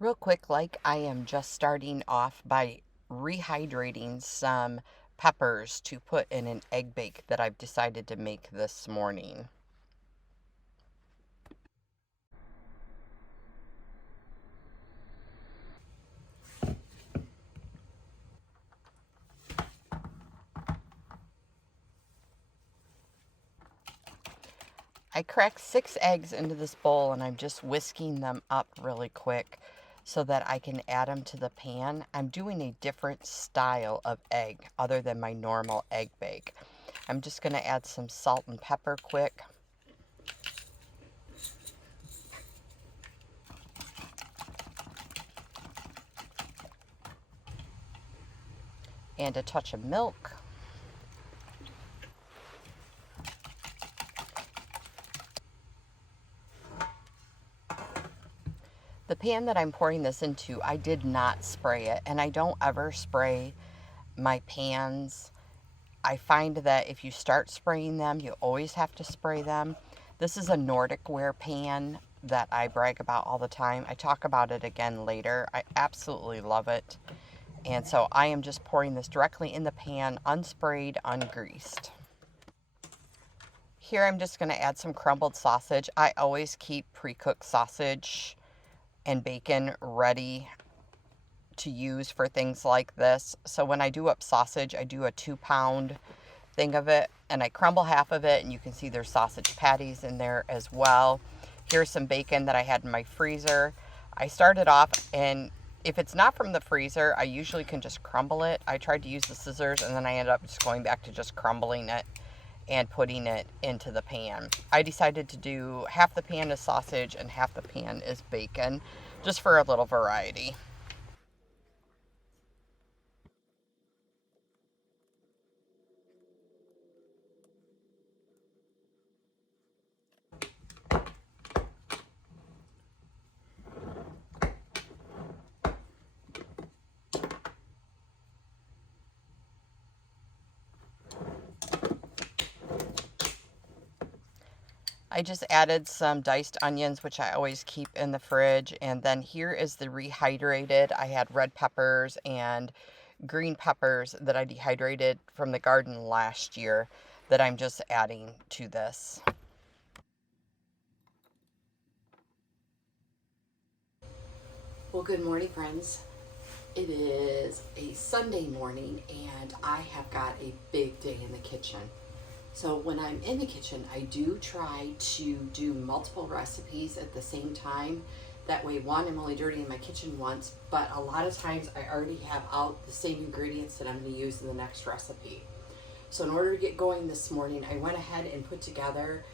Real quick, I am just starting off by rehydrating some peppers to put in an egg bake that I've decided to make this morning. I cracked 6 eggs into this bowl and I'm just whisking them up really quick so that I can add them to the pan. I'm doing a different style of egg other than my normal egg bake. I'm just going to add some salt and pepper quick. And a touch of milk. The pan that I'm pouring this into, I did not spray it, and I don't ever spray my pans. I find that if you start spraying them, you always have to spray them. This is a Nordicware pan that I brag about all the time. I talk about it again later. I absolutely love it. And so I am just pouring this directly in the pan, unsprayed, ungreased. Here I'm just going to add some crumbled sausage. I always keep pre-cooked sausage and bacon ready to use for things like this. So when I do up sausage, I do a 2-pound thing of it, and I crumble half of it, and you can see there's sausage patties in there as well. Here's some bacon that I had in my freezer. I started off, and if it's not from the freezer, I usually can just crumble it. I tried to use the scissors, and then I ended up just going back to just crumbling it and putting it into the pan. I decided to do half the pan is sausage and half the pan is bacon, just for a little variety. I just added some diced onions, which I always keep in the fridge. And then here is the rehydrated. I had red peppers and green peppers that I dehydrated from the garden last year that I'm just adding to this. Well, good morning, friends. It is a Sunday morning and I have got a big day in the kitchen. So when I'm in the kitchen, I do try to do multiple recipes at the same time. That way, one, I'm only dirtying my kitchen once, but a lot of times I already have out the same ingredients that I'm going to use in the next recipe. So in order to get going this morning, I went ahead and put together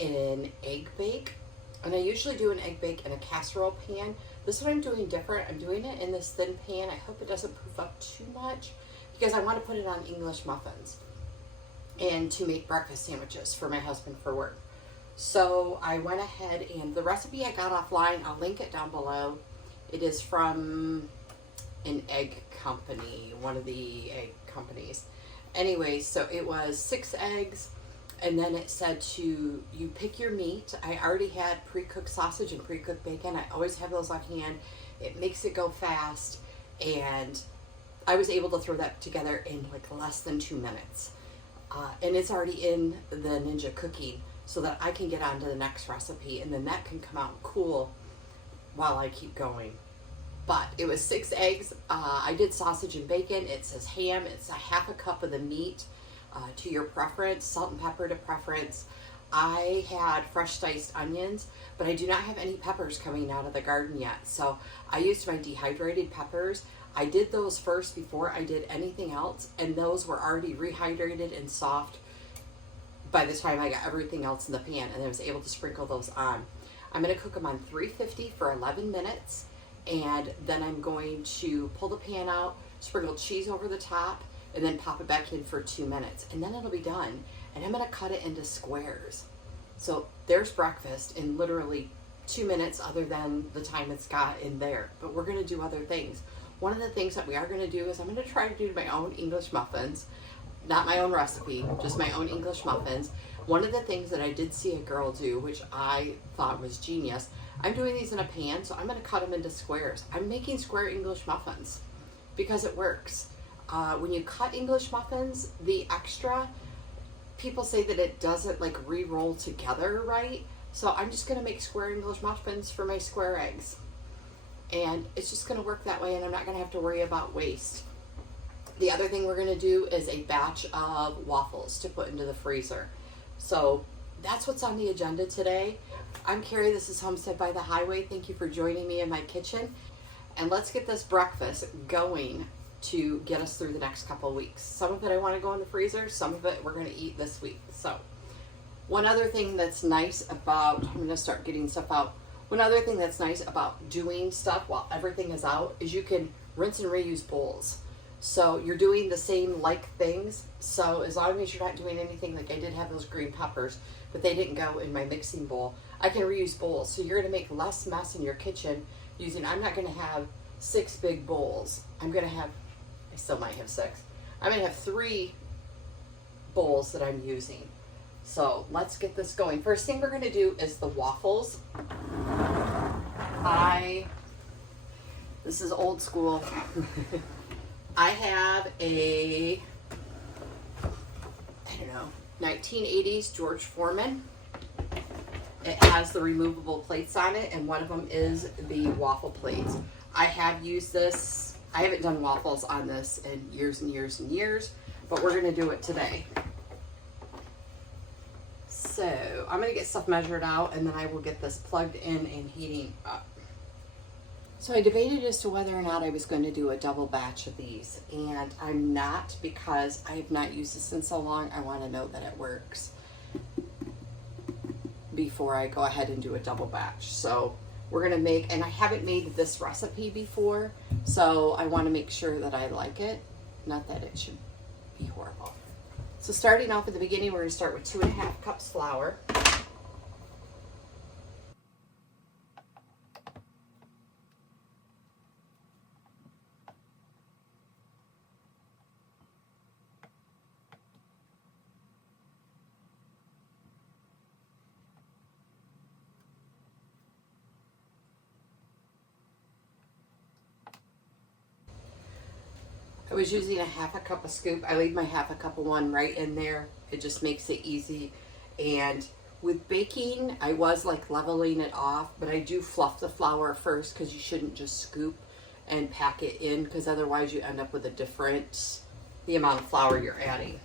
an egg bake. And I usually do an egg bake in a casserole pan. This one I'm doing different. I'm doing it in this thin pan. I hope it doesn't poof up too much because I want to put it on English muffins and to make breakfast sandwiches for my husband for work. So I went ahead, and the recipe I got offline, I'll link it down below. It is from an egg company, one of the egg companies. Anyways, so it was 6 eggs, and then it said you pick your meat. I already had pre-cooked sausage and pre-cooked bacon. I always have those on hand. It makes it go fast, and I was able to throw that together in like less than 2 minutes. And it's already in the Ninja cooking so that I can get on to the next recipe, and then that can come out cool while I keep going. But it was 6 eggs. I did sausage and bacon. It says ham. It's a half a cup of the meat to your preference, salt and pepper to preference. I had fresh diced onions, but I do not have any peppers coming out of the garden yet. So I used my dehydrated peppers. I did those first before I did anything else, and those were already rehydrated and soft by the time I got everything else in the pan, and I was able to sprinkle those on. I'm going to cook them on 350 for 11 minutes, and then I'm going to pull the pan out, sprinkle cheese over the top, and then pop it back in for 2 minutes, and then it'll be done. And I'm going to cut it into squares. So there's breakfast in literally 2 minutes, other than the time it's got in there. But we're going to do other things. One of the things that we are going to do is I'm going to try to do my own English muffins. Not my own recipe, just my own English muffins. I'm One of the things that I did see a girl do, which I thought was genius, I'm doing these in a pan, so I'm going to cut them into squares. I'm making square English muffins because it works. When you cut English muffins, the extra, people say that it doesn't like re-roll together right. So I'm just going to make square English muffins for my square eggs. And it's just going to work that way, and I'm not going to have to worry about waste. The other thing we're going to do is a batch of waffles to put into the freezer. So that's what's on the agenda today. I'm Carrie. This is Homestead by the Highway. Thank you for joining me in my kitchen. And let's get this breakfast going to get us through the next couple of weeks. Some of it I want to go in the freezer. Some of it we're going to eat this week. So one other thing that's nice about, I'm going to start getting stuff out. One other thing that's nice about doing stuff while everything is out is you can rinse and reuse bowls. So you're doing the same like things. So as long as you're not doing anything, like I did have those green peppers, but they didn't go in my mixing bowl, I can reuse bowls. So you're going to make less mess in your kitchen using, I'm not going to have 6 big bowls. I'm going to have, I still might have 6. I'm going to have 3 bowls that I'm using. So let's get this going. First thing we're going to do is the waffles. This is old school. I have a, I don't know, 1980s George Foreman. It has the removable plates on it, and one of them is the waffle plates. I have used this. I haven't done waffles on this in years and years and years, but we're going to do it today. So I'm going to get stuff measured out, and then I will get this plugged in and heating up. So I debated as to whether or not I was going to do a double batch of these, and I'm not, because I have not used this in so long. I want to know that it works before I go ahead and do a double batch. So we're going to make, and I haven't made this recipe before, so I want to make sure that I like it. Not that it should be horrible. So starting off at the beginning, we're going to start with 2.5 cups flour. I was using a 1/2 cup of scoop. I leave my 1/2 cup of one right in there. It just makes it easy. And with baking, I was like leveling it off, but I do fluff the flour first because you shouldn't just scoop and pack it in, because otherwise you end up with the amount of flour you're adding.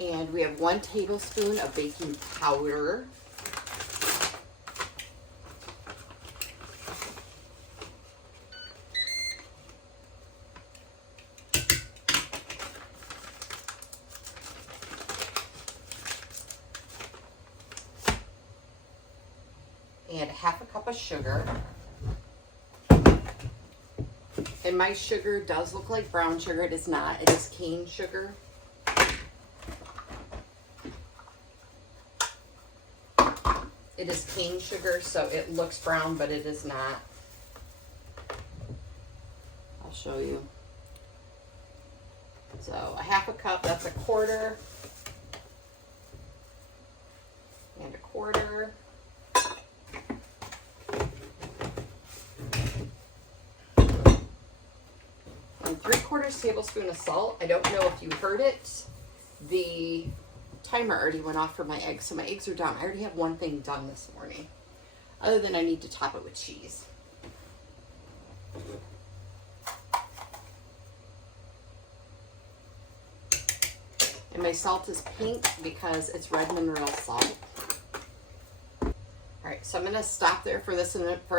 And we have 1 tablespoon of baking powder. And 1/2 cup of sugar. And my sugar does look like brown sugar. It is not. It is cane sugar. It is cane sugar, so it looks brown, but it is not. I'll show you. So a 1/2 cup, that's 1/4. And 1/4. And 3/4 tablespoon of salt. I don't know if you heard it. The timer already went off for my eggs, so my eggs are done. I already have one thing done this morning, other than I need to top it with cheese. And my salt is pink because it's red mineral salt. All right, so I'm going to stop there for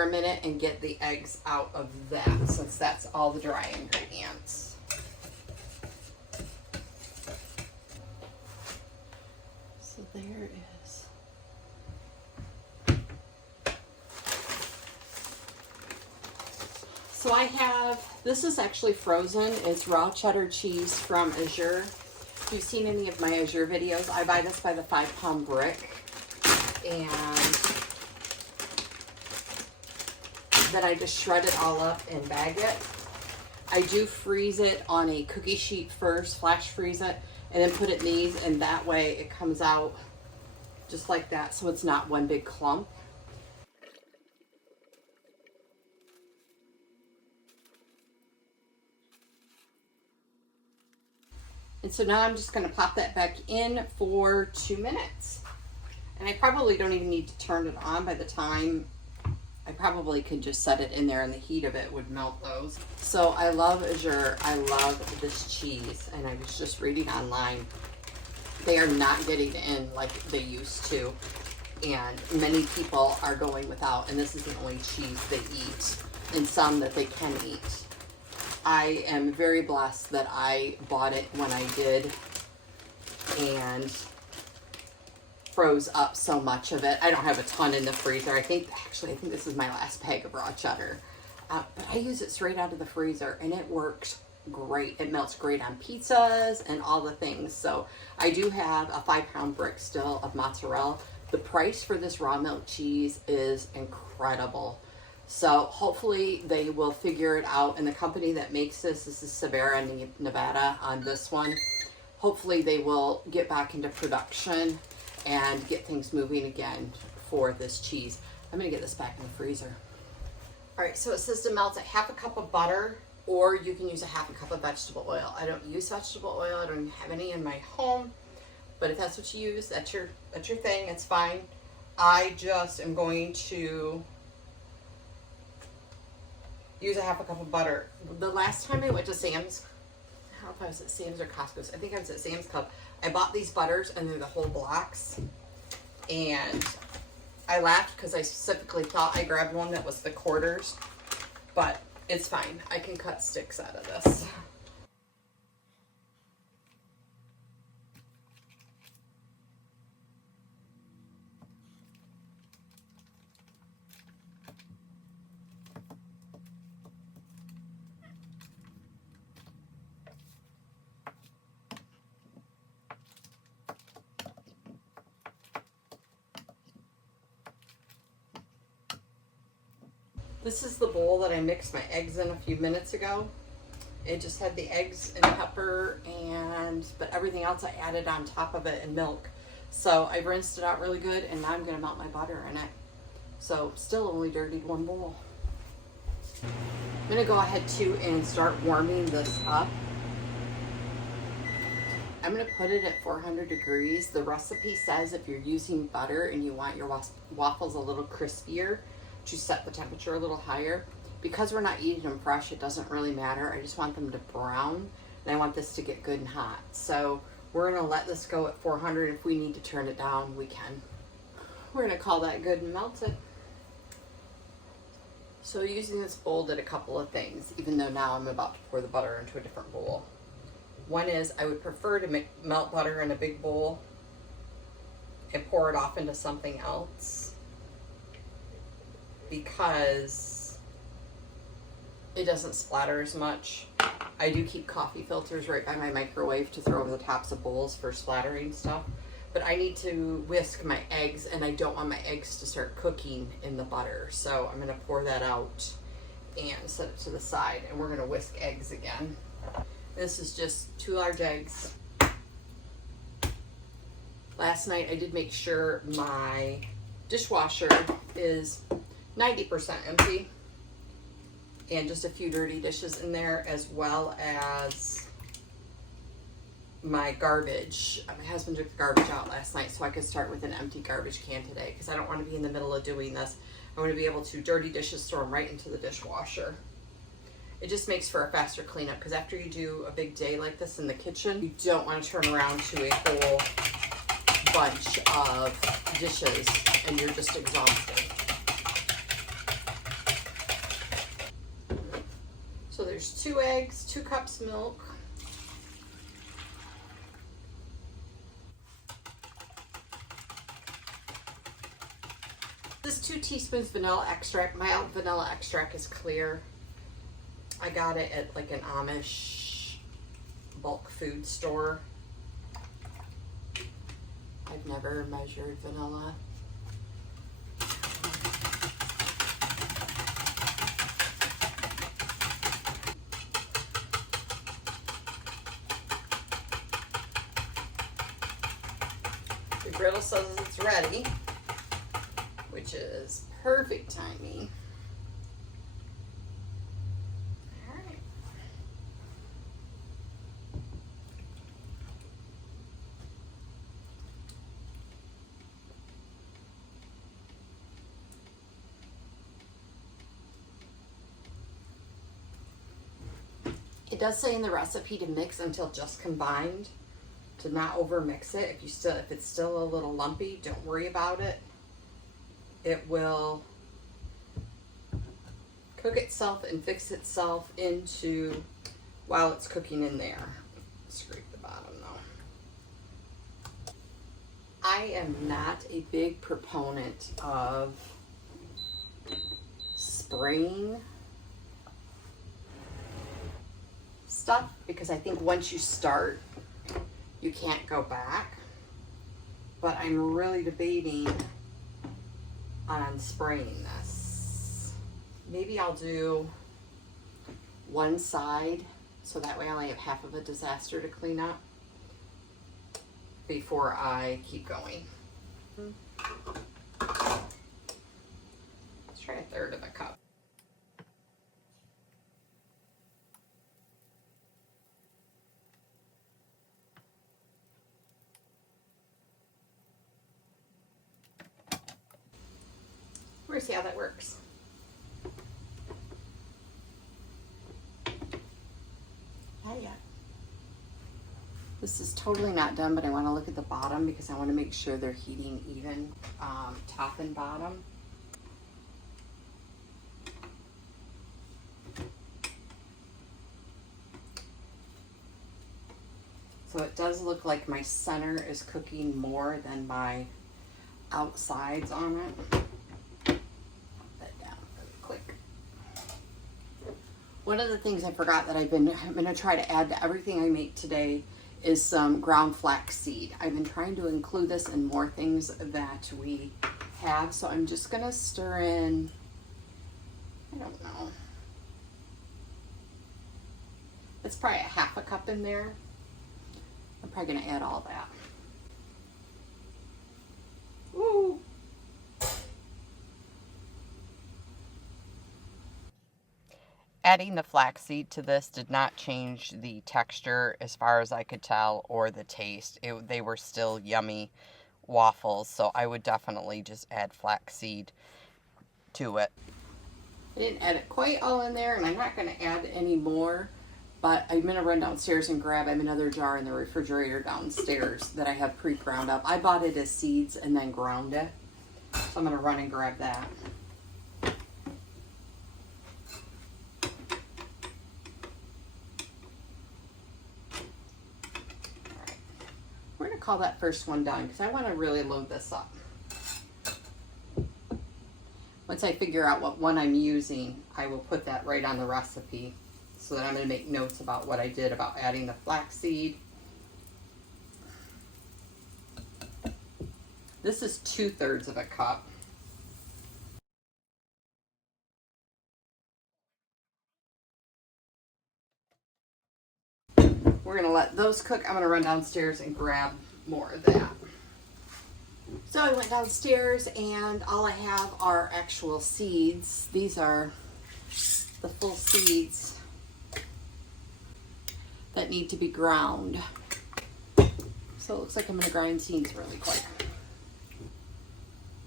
a minute and get the eggs out of that, since that's all the dry ingredients. There is. So I have, this is actually frozen. It's raw cheddar cheese from AZURE. If you've seen any of my AZURE videos, I buy this by the 5-pound brick. And then I just shred it all up and bag it. I do freeze it on a cookie sheet first, flash freeze it, and then put it in these, and that way it comes out just like that, so it's not one big clump. And so now I'm just going to pop that back in for 2 minutes. And I probably don't even need to turn it on by the time. I probably could just set it in there and the heat of it would melt those. So I love AZURE. I love this cheese. And I was just reading online. They are not getting in like they used to. And many people are going without. And this is the only cheese they eat. And some that they can eat. I am very blessed that I bought it when I did and froze up so much of it. I don't have a ton in the freezer. I think this is my last bag of raw cheddar. But I use it straight out of the freezer and it works great. It melts great on pizzas and all the things. So I do have a 5-pound brick still of mozzarella. The price for this raw milk cheese is incredible. So hopefully they will figure it out. And the company that makes this is Savera, Nevada on this one. Hopefully they will get back into production and get things moving again for this cheese. I'm gonna get this back in the freezer. All right, so it says to melt a 1/2 cup of butter, or you can use a 1/2 cup of vegetable oil. I don't use vegetable oil. I don't have any in my home, but if that's what you use, that's your thing. It's fine. I just am going to use a 1/2 cup of butter. The last time I went to Sam's, I don't know if I was at Sam's or Costco's. I think I was at Sam's Club. I bought these butters and they're the whole blocks. And I laughed because I specifically thought I grabbed one that was the quarters, but it's fine. I can cut sticks out of this. This is the bowl that I mixed my eggs in a few minutes ago. It just had the eggs and pepper but everything else I added on top of it and milk. So I rinsed it out really good and now I'm gonna melt my butter in it. So still only dirtied one bowl. I'm gonna go ahead too and start warming this up. I'm gonna put it at 400 degrees. The recipe says if you're using butter and you want your waffles a little crispier, to set the temperature a little higher. Because we're not eating them fresh, it doesn't really matter. I just want them to brown and I want this to get good and hot. So we're gonna let this go at 400. If we need to turn it down, we can. We're gonna call that good and melted. So using this bowl did a couple of things, even though now I'm about to pour the butter into a different bowl. One is I would prefer to melt butter in a big bowl and pour it off into something else, because it doesn't splatter as much. I do keep coffee filters right by my microwave to throw over the tops of bowls for splattering stuff. But I need to whisk my eggs and I don't want my eggs to start cooking in the butter. So I'm gonna pour that out and set it to the side and we're gonna whisk eggs again. This is just 2 large eggs. Last night I did make sure my dishwasher is 90% empty and just a few dirty dishes in there, as well as my garbage. My husband took the garbage out last night so I could start with an empty garbage can today because I don't want to be in the middle of doing this. I want to be able to dirty dishes, throw them right into the dishwasher. It just makes for a faster cleanup because after you do a big day like this in the kitchen, you don't want to turn around to a whole bunch of dishes and you're just exhausted. So there's 2 eggs, 2 cups milk. This 2 teaspoons vanilla extract. My vanilla extract is clear. I got it at like an Amish bulk food store. I've never measured vanilla. Griddle says it's ready, which is perfect timing. All right. It does say in the recipe to mix until just combined, to not over mix it. If it's still a little lumpy, don't worry about it. It will cook itself and fix itself into while it's cooking in there. Scrape the bottom though. I am not a big proponent of spraying stuff because I think once you start, you can't go back. But I'm really debating on spraying this. Maybe I'll do one side so that way I only have half of a disaster to clean up before I keep going. Let's try a third of a cup. We're gonna see how that works. Not yet. This is totally not done, but I want to look at the bottom because I want to make sure they're heating even, top and bottom. So it does look like my center is cooking more than my outsides on it. One of the things I forgot that I'm going to try to add to everything I make today is some ground flax seed. I've been trying to include this in more things that we have, so I'm just going to stir in, I don't know, it's probably a half a cup in there. I'm probably going to add all that. Woo! Adding the flaxseed to this did not change the texture as far as I could tell or the taste. They were still yummy waffles, so I would definitely just add flaxseed to it. I didn't add it quite all in there, and I'm not going to add any more, but I'm going to run downstairs and grab another jar in the refrigerator downstairs that I have pre-ground up. I bought it as seeds and then ground it, so I'm going to run and grab that. Call that first one done because I want to really load this up. Once I figure out what one I'm using, I will put that right on the recipe so that I'm going to make notes about what I did about adding the flaxseed. This is 2/3 of a cup. We're going to let those cook. I'm going to run downstairs and grab more of that. So I went downstairs and all I have are actual seeds. These are the full seeds that need to be ground. So it looks like I'm going to grind seeds really quick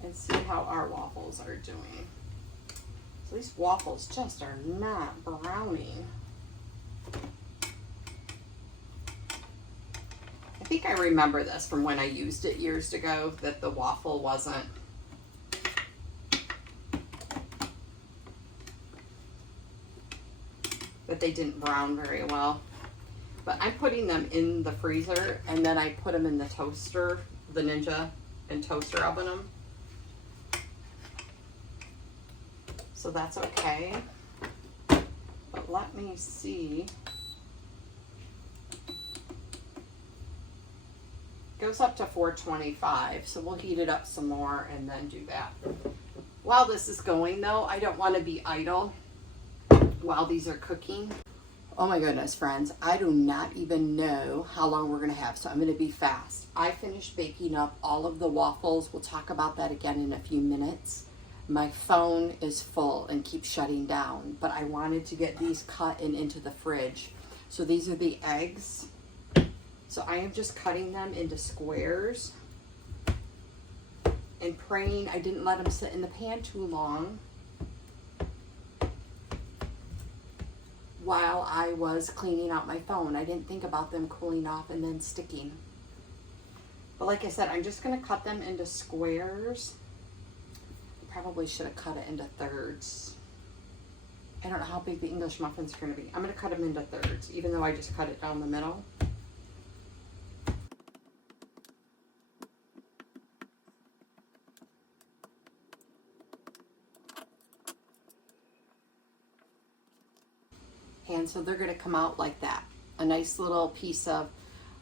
and see how our waffles are doing. So these waffles just are not browning. I think I remember this from when I used it years ago, that the waffle wasn't that they didn't brown very well. But I'm putting them in the freezer and then I put them in the toaster, the Ninja and toaster oven them. So that's okay. But let me see. Goes up to 425, so we'll heat it up some more and then do that. While this is going though, I don't want to be idle while these are cooking. Oh my goodness, friends, I do not even know how long we're gonna have, so I'm gonna be fast. I finished baking up all of the waffles. We'll talk about that again in a few minutes. My phone is full and keeps shutting down, but I wanted to get these cut and into the fridge. So these are the eggs. So I am just cutting them into squares and praying I didn't let them sit in the pan too long while I was cleaning out my phone. I didn't think about them cooling off and then sticking. But like I said, I'm just gonna cut them into squares. Probably should have cut it into thirds. I don't know how big the English muffins are going to be. I'm going to cut them into thirds, even though I just cut it down the middle. And so they're going to come out like that. A nice little piece of,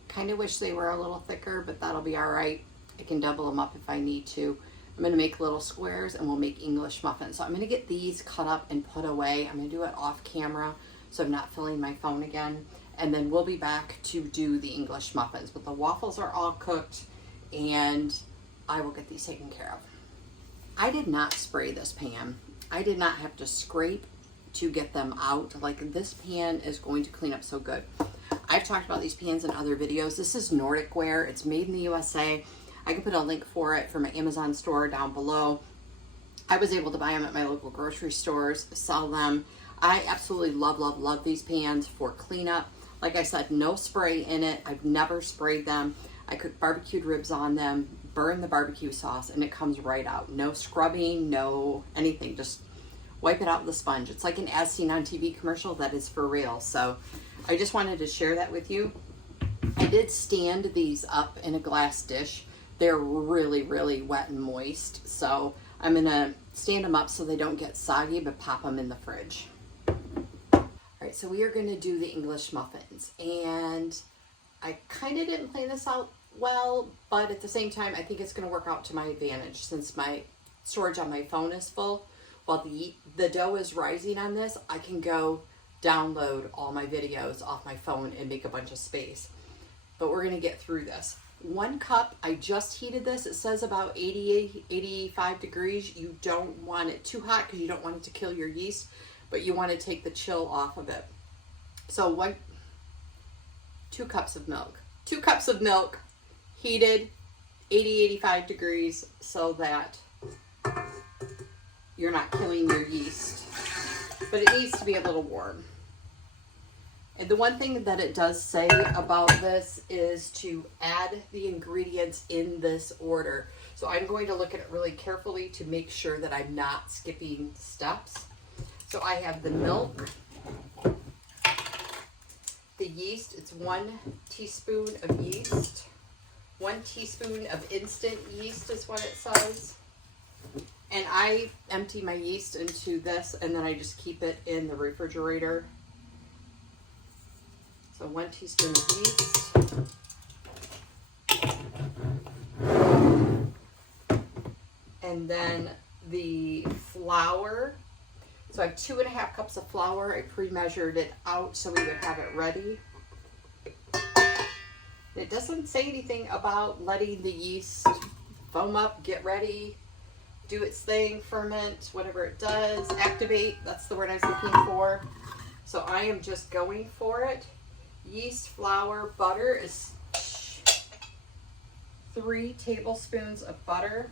kind of wish they were a little thicker, but that'll be all right. I can double them up if I need to. I'm going to make little squares and we'll make English muffins. So I'm going to get these cut up and put away. I'm going to do it off camera so I'm not filling my phone again. And then we'll be back to do the English muffins. But the waffles are all cooked and I will get these taken care of. I did not spray this pan. I did not have to scrape to get them out. Like, this pan is going to clean up so good. I've talked about these pans in other videos. This is Nordicware. It's made in the USA. I can put a link for it from my Amazon store down below. I was able to buy them at my local grocery stores, sell them. I absolutely love, love, love these pans for cleanup. Like I said, no spray in it. I've never sprayed them. I cook barbecued ribs on them, burn the barbecue sauce, and it comes right out. No scrubbing, no anything. Just wipe it out with a sponge. It's like an As Seen on TV commercial that is for real. So I just wanted to share that with you. I did stand these up in a glass dish. They're really, really wet and moist. So I'm gonna stand them up so they don't get soggy, but pop them in the fridge. All right, so we are gonna do the English muffins. And I kind of didn't plan this out well, but at the same time, I think it's gonna work out to my advantage since my storage on my phone is full. While the dough is rising on this, I can go download all my videos off my phone and make a bunch of space. But we're gonna get through this. 1 cup, I just heated this. It says about 85 degrees. You don't want it too hot because you don't want it to kill your yeast, but you want to take the chill off of it. So 2 cups of milk. 2 cups of milk, heated, 85 degrees, so that you're not killing your yeast. But it needs to be a little warm. And the one thing that it does say about this is to add the ingredients in this order. So I'm going to look at it really carefully to make sure that I'm not skipping steps. So I have the milk, the yeast. It's 1 teaspoon of yeast. 1 teaspoon of instant yeast is what it says. And I empty my yeast into this and then I just keep it in the refrigerator. So 1 teaspoon of yeast. And then the flour. So I have 2.5 cups of flour. I pre-measured it out so we would have it ready. It doesn't say anything about letting the yeast foam up, get ready, do its thing, ferment, whatever it does, activate. That's the word I was looking for. So I am just going for it. Yeast, flour, butter is 3 tablespoons of butter.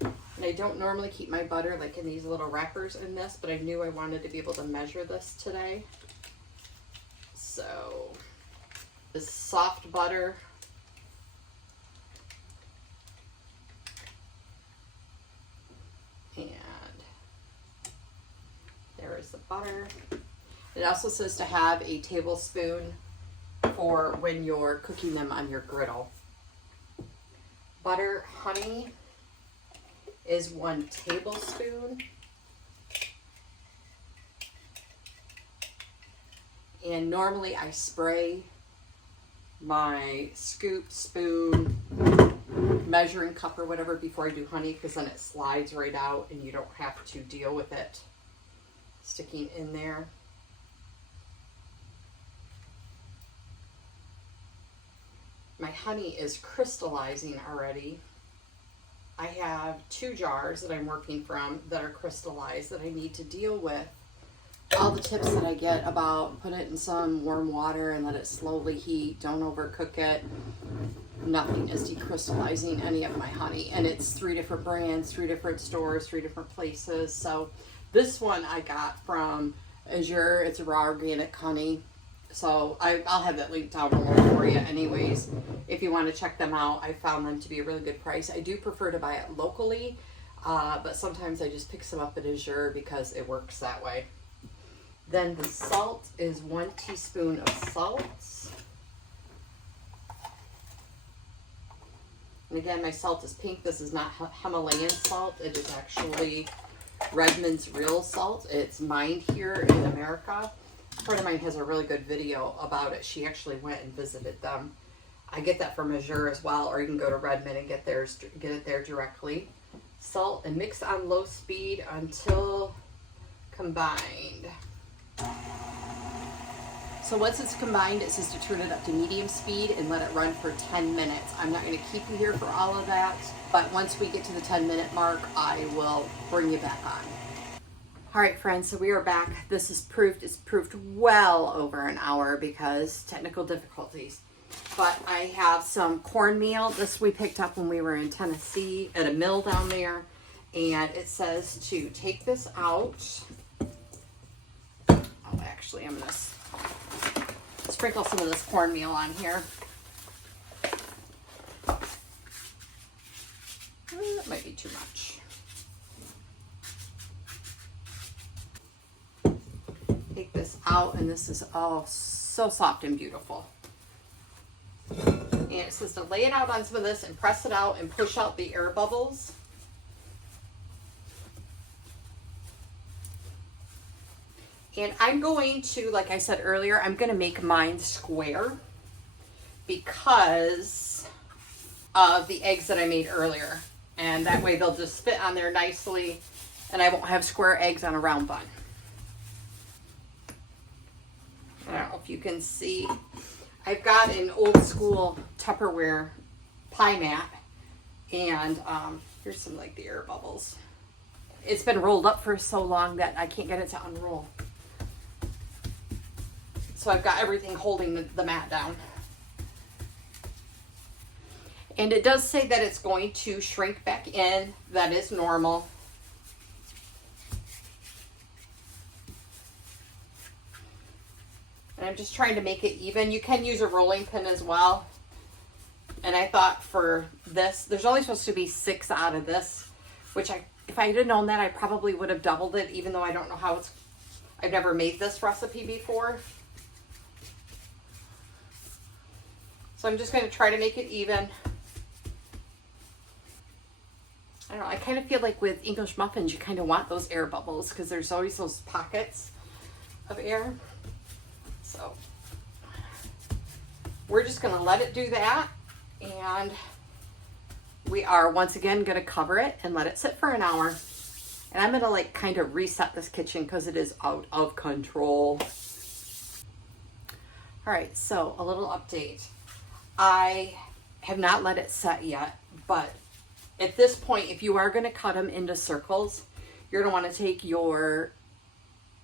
And I don't normally keep my butter like in these little wrappers in this, but I knew I wanted to be able to measure this today. So this soft butter. And there is the butter. It also says to have a tablespoon for when you're cooking them on your griddle. Butter, honey is 1 tablespoon. And normally I spray my scoop, spoon, measuring cup or whatever before I do honey, because then it slides right out and you don't have to deal with it sticking in there. my honey is crystallizing already. I have 2 jars that I'm working from that are crystallized that I need to deal with. All the tips that I get about put it in some warm water and let it slowly heat, don't overcook it. Nothing is decrystallizing any of my honey. And it's 3 different brands, 3 different stores, 3 different places. So this one I got from AZURE. It's a raw organic honey. So I'll have that link down below for you anyways. If you want to check them out, I found them to be a really good price. I do prefer to buy it locally, but sometimes I just pick some up at AZURE because it works that way. Then the salt is 1 teaspoon of salt. And again, my salt is pink. This is not Himalayan salt. It is actually Redmond's real salt. It's mined here in America. A friend of mine has a really good video about it. She actually went and visited them. I get that from AZURE as well, or you can go to Redmond and get it there directly. Salt and mix on low speed until combined. So once it's combined, it says to turn it up to medium speed and let it run for 10 minutes. I'm not going to keep you here for all of that, but once we get to the 10-minute mark, I will bring you back on. All right, friends, so we are back. This is it's proved well over an hour because technical difficulties. But I have some cornmeal. This we picked up when we were in Tennessee at a mill down there. And it says to take this out. Oh, actually, I'm going to sprinkle some of this cornmeal on here. That might be too much. Take this out, and this is all so soft and beautiful. And it says to lay it out on some of this and press it out and push out the air bubbles. And I'm going to, like I said earlier, I'm going to make mine square because of the eggs that I made earlier. And that way they'll just fit on there nicely and I won't have square eggs on a round bun. I don't know if you can see. I've got an old school Tupperware pie mat and here's some like the air bubbles. It's been rolled up for so long that I can't get it to unroll. So I've got everything holding the mat down. And it does say that it's going to shrink back in. That is normal. And I'm just trying to make it even. You can use a rolling pin as well. And I thought for this, there's only supposed to be 6 out of this, which if I had known that, I probably would have doubled it, even though I don't know how I've never made this recipe before. So I'm just going to try to make it even. I don't know, I kind of feel like with English muffins, you kind of want those air bubbles because there's always those pockets of air. So we're just going to let it do that. And we are once again going to cover it and let it sit for an hour. And I'm going to like kind of reset this kitchen because it is out of control. All right, so a little update. I have not let it set yet, but at this point, if you are going to cut them into circles, you're going to want to take your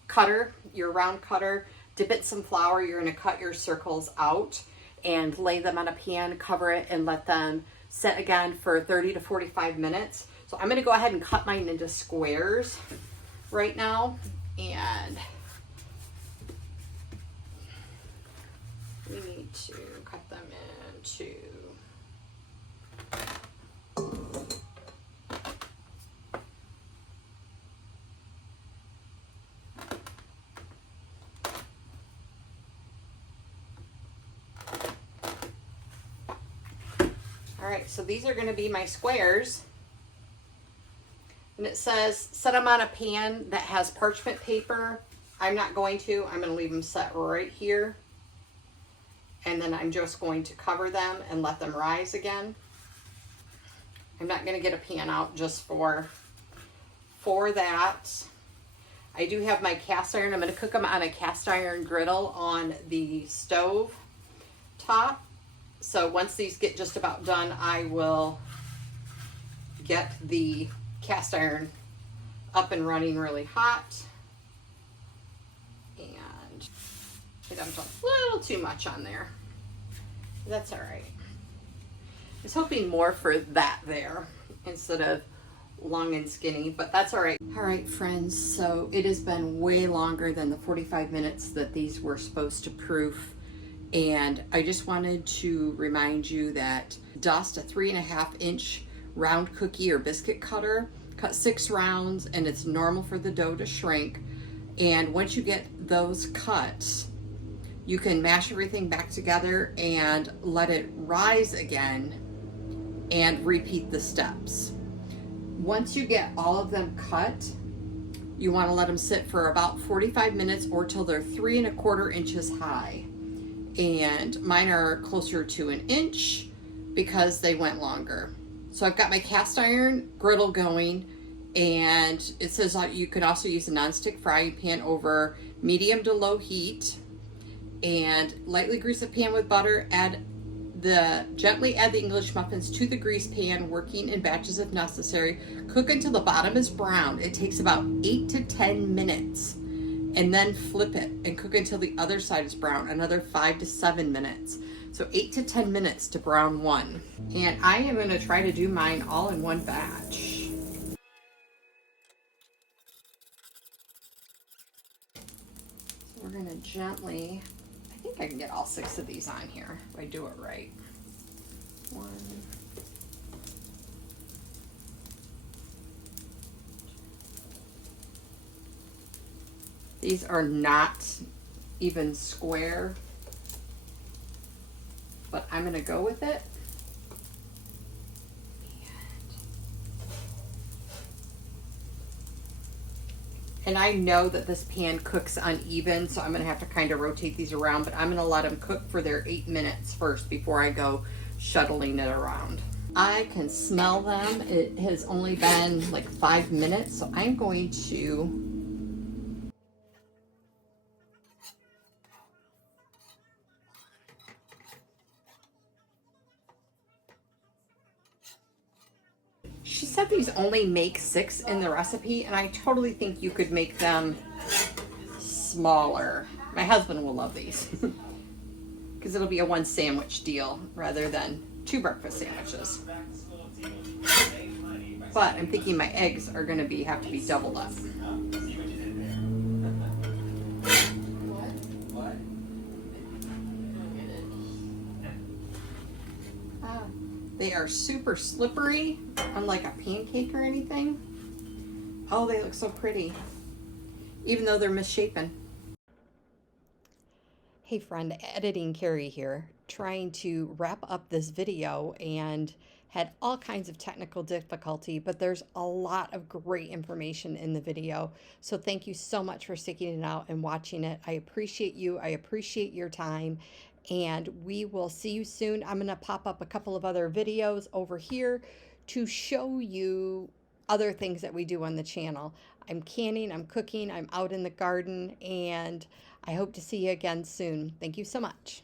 cutter, your round cutter, dip it in some flour. You're going to cut your circles out and lay them on a pan, cover it, and let them set again for 30 to 45 minutes. So I'm going to go ahead and cut mine into squares right now. And we need to cut them into... Alright, so these are going to be my squares. And it says set them on a pan that has parchment paper. I'm not going to. I'm going to leave them set right here. And then I'm just going to cover them and let them rise again. I'm not going to get a pan out just for that. I do have my cast iron. I'm going to cook them on a cast iron griddle on the stove top. So once these get just about done, I will get the cast iron up and running really hot. And I dumped a little too much on there. That's all right. I was hoping more for that there instead of long and skinny, but that's all right. All right, friends, so it has been way longer than the 45 minutes that these were supposed to proof. And I just wanted to remind you that dust a 3.5-inch round cookie or biscuit cutter, cut 6 rounds, and it's normal for the dough to shrink. And once you get those cut, you can mash everything back together and let it rise again and repeat the steps. Once you get all of them cut, you want to let them sit for about 45 minutes or till they're 3¼ inches high. And mine are closer to 1 inch because they went longer. So I've got my cast iron griddle going, and it says you could also use a nonstick frying pan over medium to low heat, and lightly grease a pan with butter. Gently add the English muffins to the grease pan, working in batches if necessary. Cook until the bottom is brown. It takes about 8 to 10 minutes. And then flip it and cook until the other side is brown, another 5 to 7 minutes. So 8 to 10 minutes to brown one. And I am gonna try to do mine all in one batch. So we're gonna gently, I think I can get all 6 of these on here if I do it right. 1, these are not even square, but I'm gonna go with it. And I know that this pan cooks uneven, so I'm gonna have to kind of rotate these around, but I'm gonna let them cook for their 8 minutes first before I go shuttling it around. I can smell them. It has only been like 5 minutes, so I'm going to She said these only make 6 in the recipe, and I totally think you could make them smaller. My husband will love these because it'll be a 1 sandwich deal rather than 2 breakfast sandwiches. But I'm thinking my eggs are going to have to be doubled up. They are super slippery, unlike a pancake or anything. Oh, they look so pretty, even though they're misshapen. Hey friend, Editing Carrie here, trying to wrap up this video and had all kinds of technical difficulty, but there's a lot of great information in the video. So thank you so much for sticking it out and watching it. I appreciate you. I appreciate your time. And we will see you soon. I'm going to pop up a couple of other videos over here to show you other things that we do on the channel. I'm canning, I'm cooking, I'm out in the garden, and I hope to see you again soon. Thank you so much.